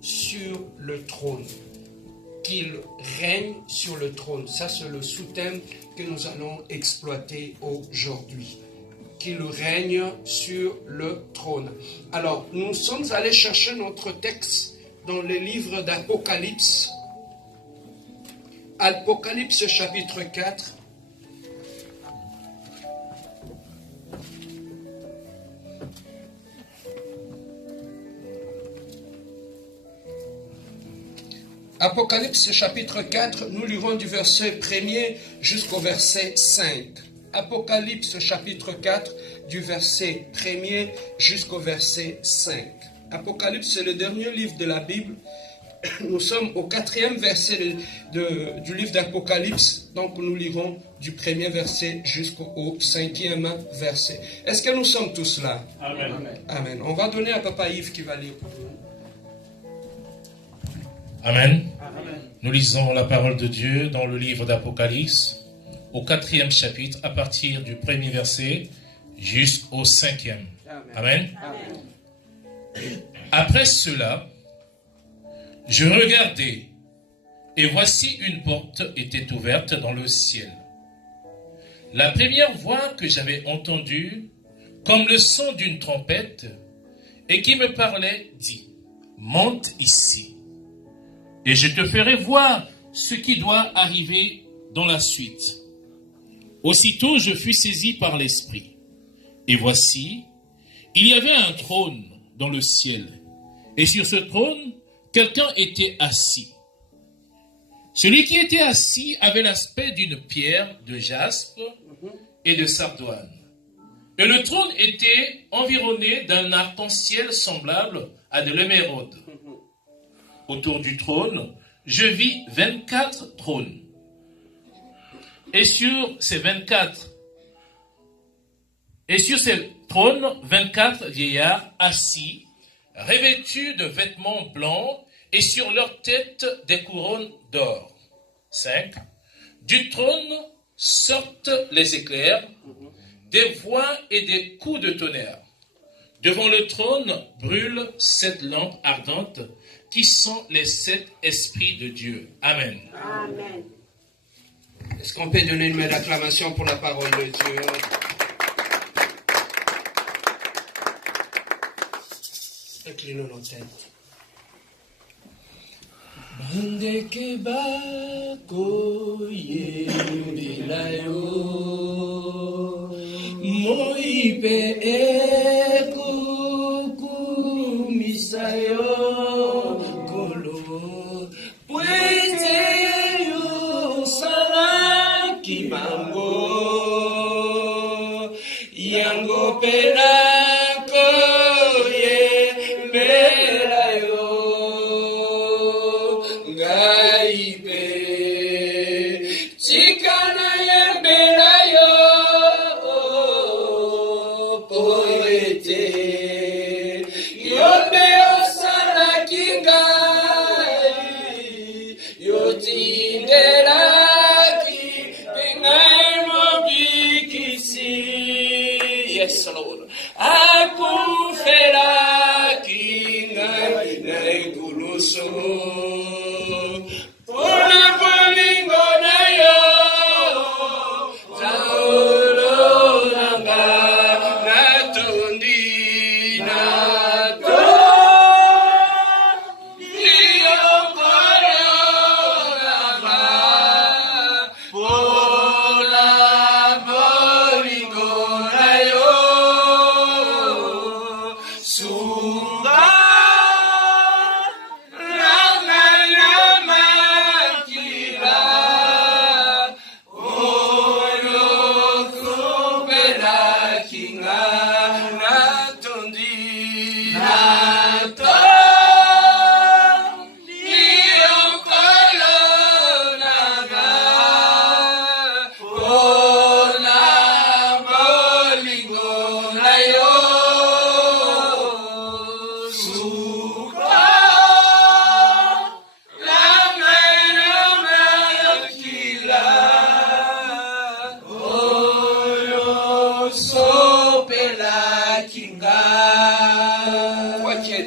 sur le trône. Qu'il règne sur le trône. Ça, c'est le sous-thème que nous allons exploiter aujourd'hui. Qu'il règne sur le trône. Alors, nous sommes allés chercher notre texte dans le livre d'Apocalypse. Apocalypse chapitre 4. Apocalypse chapitre 4, nous lirons du verset 1er jusqu'au verset 5. Apocalypse chapitre 4, du verset 1er jusqu'au verset 5. Apocalypse, c'est le dernier livre de la Bible. Nous sommes au 4e verset du livre d'Apocalypse, donc nous lirons du 1er verset jusqu'au 5e verset. Est-ce que nous sommes tous là? Amen. Amen. On va donner à Papa Yves qui va lire pour nous. Amen. Amen. Nous lisons la parole de Dieu dans le livre d'Apocalypse, au 4e chapitre, à partir du 1er verset jusqu'au 5e. Amen. Amen. Après cela, je regardai, et voici une porte était ouverte dans le ciel. La première voix que j'avais entendue, comme le son d'une trompette, et qui me parlait, dit, « Monte ici. Et je te ferai voir ce qui doit arriver dans la suite. » Aussitôt, je fus saisi par l'Esprit. Et voici, il y avait un trône dans le ciel. Et sur ce trône, quelqu'un était assis. Celui qui était assis avait l'aspect d'une pierre de jaspe et de sardoine. Et le trône était environné d'un arc-en-ciel semblable à de l'émeraude. Autour du trône, je vis 24 trônes. Et sur ces trônes, 24 vieillards assis, revêtus de vêtements blancs, et sur leurs têtes des couronnes d'or. 5. Du trône sortent les éclairs, des voix et des coups de tonnerre. Devant le trône brûlent 7 lampes ardentes, qui sont les 7 esprits de Dieu. Amen. Amen. Est-ce qu'on peut donner une main d'acclamation pour la parole de Dieu? Inclinons nos têtes. Bandeke bako yembilayo moipe ekukumisayo kolo puete yo salaki mango yango pela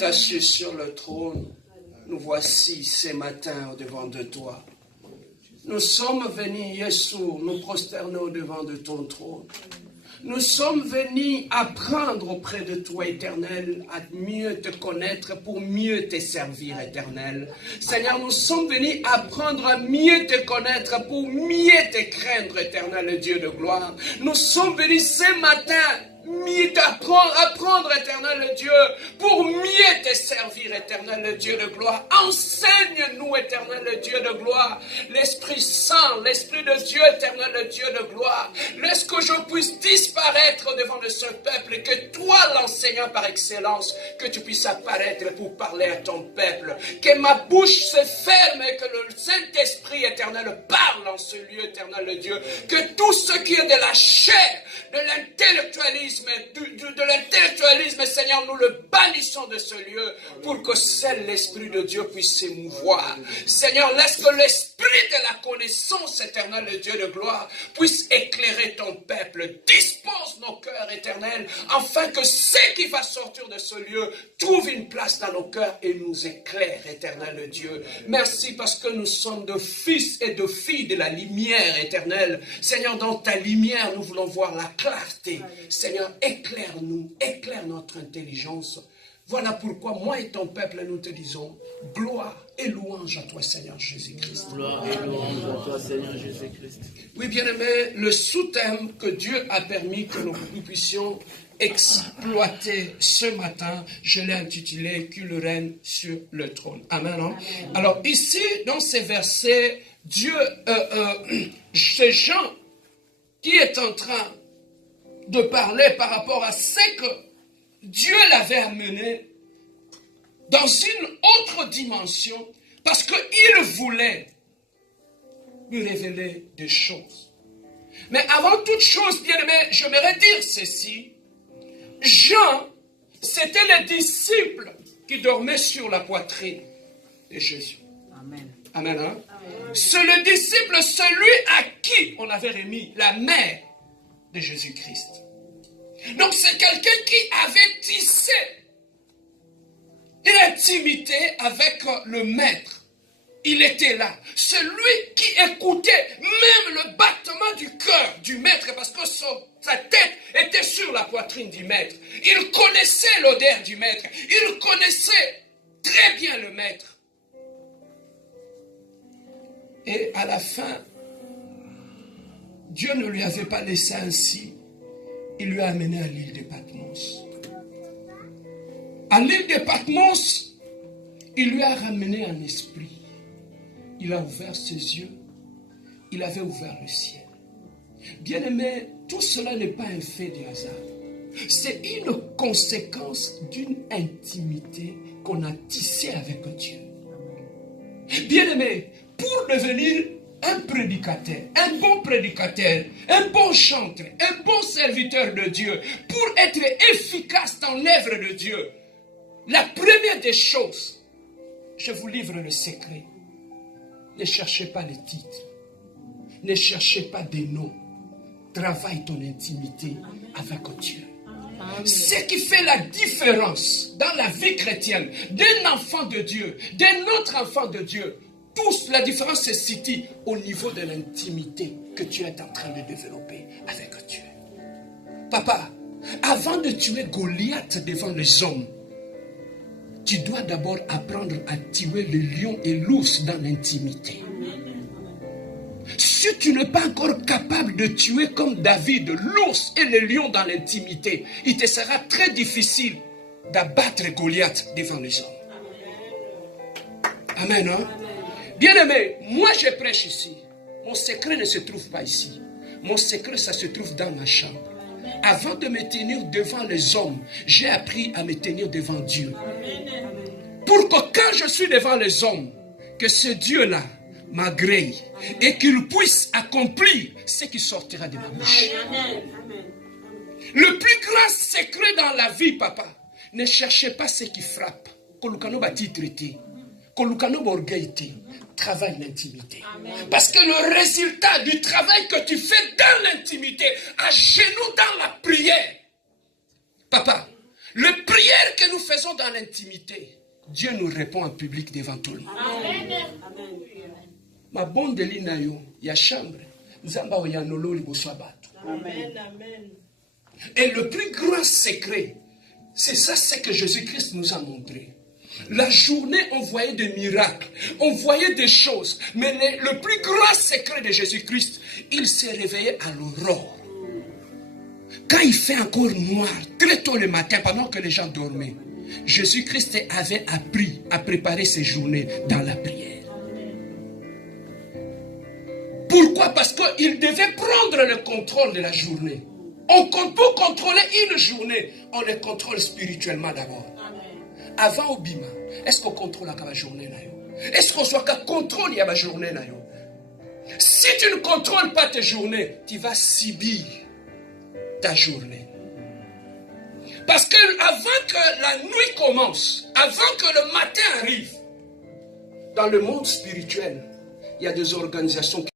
Assis sur le trône, nous voici ce matin au-devant de toi. Nous sommes venus, Yeshua, nous prosterner au-devant de ton trône. Nous sommes venus apprendre auprès de toi, Éternel, à mieux te connaître pour mieux te servir, Éternel. Seigneur, nous sommes venus apprendre à mieux te connaître pour mieux te craindre, Éternel, Dieu de gloire. Nous sommes venus ce matin mieux apprendre, Éternel Dieu, pour mieux te servir, Éternel Dieu de gloire. Enseigne-nous, Éternel Dieu de gloire, l'Esprit Saint, l'Esprit de Dieu, Éternel Dieu de gloire. Laisse que je puisse disparaître devant de ce peuple et que toi, l'enseignant par excellence, que tu puisses apparaître pour parler à ton peuple. Que ma bouche se ferme et que le Saint-Esprit éternel parle en ce lieu, Éternel Dieu. Que tout ce qui est de la chair, de l'intellectualisme, de l'intellectualisme, Seigneur, nous le bannissons de ce lieu pour que seul l'Esprit de Dieu puisse s'émouvoir. Seigneur, laisse que l'Esprit de la connaissance, éternelle de Dieu de gloire, puisse éclairer ton peuple. Dispose nos cœurs, éternels, afin que ce qui va sortir de ce lieu trouve une place dans nos cœurs et nous éclaire, éternel Dieu. Merci parce que nous sommes de fils et de filles de la lumière éternelle. Seigneur, dans ta lumière, nous voulons voir la clarté. Seigneur, éclaire-nous, éclaire notre intelligence. Voilà pourquoi moi et ton peuple, nous te disons gloire et louange à toi, Seigneur Jésus-Christ. Gloire et louange à toi, Seigneur Jésus-Christ. Oui, bien-aimé, le sous-thème que Dieu a permis que nous puissions exploiter ce matin, je l'ai intitulé « Qu'il règne sur le trône ». Amen. Amen. Alors ici, dans ces versets, Dieu, c'est Jean qui est en train de parler par rapport à ce que Dieu l'avait amené dans une autre dimension parce qu'il voulait lui révéler des choses. Mais avant toute chose, bien-aimé, j'aimerais dire ceci. Jean, c'était le disciple qui dormait sur la poitrine de Jésus. Amen. Amen. Hein? Amen. C'est le disciple, celui à qui on avait remis la mère de Jésus-Christ. Donc c'est quelqu'un qui avait tissé une intimité avec le maître. Il était là. Celui qui écoutait même le battement du cœur du maître parce que sa tête était sur la poitrine du maître. Il connaissait l'odeur du maître. Il connaissait très bien le maître. Et à la fin, Dieu ne lui avait pas laissé ainsi. Il lui a amené à l'île de Patmos. À l'île de Patmos, il lui a ramené un esprit. Il a ouvert ses yeux. Il avait ouvert le ciel. Bien-aimé, tout cela n'est pas un fait de hasard. C'est une conséquence d'une intimité qu'on a tissée avec Dieu. Bien-aimé, pour devenir un prédicateur, un bon chanteur, un bon serviteur de Dieu, pour être efficace dans l'œuvre de Dieu, la première des choses, je vous livre le secret. Ne cherchez pas les titres. Ne cherchez pas des noms. Travaille ton intimité avec Dieu. Ce qui fait la différence dans la vie chrétienne d'un enfant de Dieu, d'un autre enfant de Dieu, tous, la différence se situe au niveau de l'intimité que tu es en train de développer avec Dieu. Papa, avant de tuer Goliath devant les hommes, tu dois d'abord apprendre à tuer le lion et l'ours dans l'intimité. Si tu n'es pas encore capable de tuer comme David l'ours et le lion dans l'intimité, il te sera très difficile d'abattre Goliath devant les hommes. Amen, hein? Bien-aimé, moi je prêche ici. Mon secret ne se trouve pas ici. Mon secret, ça se trouve dans ma chambre. Avant de me tenir devant les hommes, j'ai appris à me tenir devant Dieu. Pour que quand je suis devant les hommes, que ce Dieu-là m'agrée et qu'il puisse accomplir ce qui sortira de ma bouche. Le plus grand secret dans la vie, papa, ne cherchez pas ce qui frappe. Travaille l'intimité. Parce que le résultat du travail que tu fais dans l'intimité, à genoux dans la prière, papa, la prière que nous faisons dans l'intimité, Dieu nous répond en public devant tout le monde. Amen. Ma bonne de l'inayo, ya chambre. Zamba oyanolo liboswabato. Amen. Amen. Et le plus grand secret, c'est ça, c'est que Jésus-Christ nous a montré. La journée, on voyait des miracles, on voyait des choses. Mais le plus grand secret de Jésus-Christ, il s'est réveillé à l'aurore. Quand il fait encore noir, très tôt le matin, pendant que les gens dormaient, Jésus-Christ avait appris à préparer ses journées dans la prière. Pourquoi? Parce qu'il devait prendre le contrôle de la journée. Pour contrôler une journée, on le contrôle spirituellement d'abord. Avant Obima, est-ce qu'on contrôle la journée? Est-ce qu'on soit qu'à contrôler la journée? Si tu ne contrôles pas tes journées, tu vas subir ta journée. Parce que avant que la nuit commence, avant que le matin arrive, dans le monde spirituel, il y a des organisations qui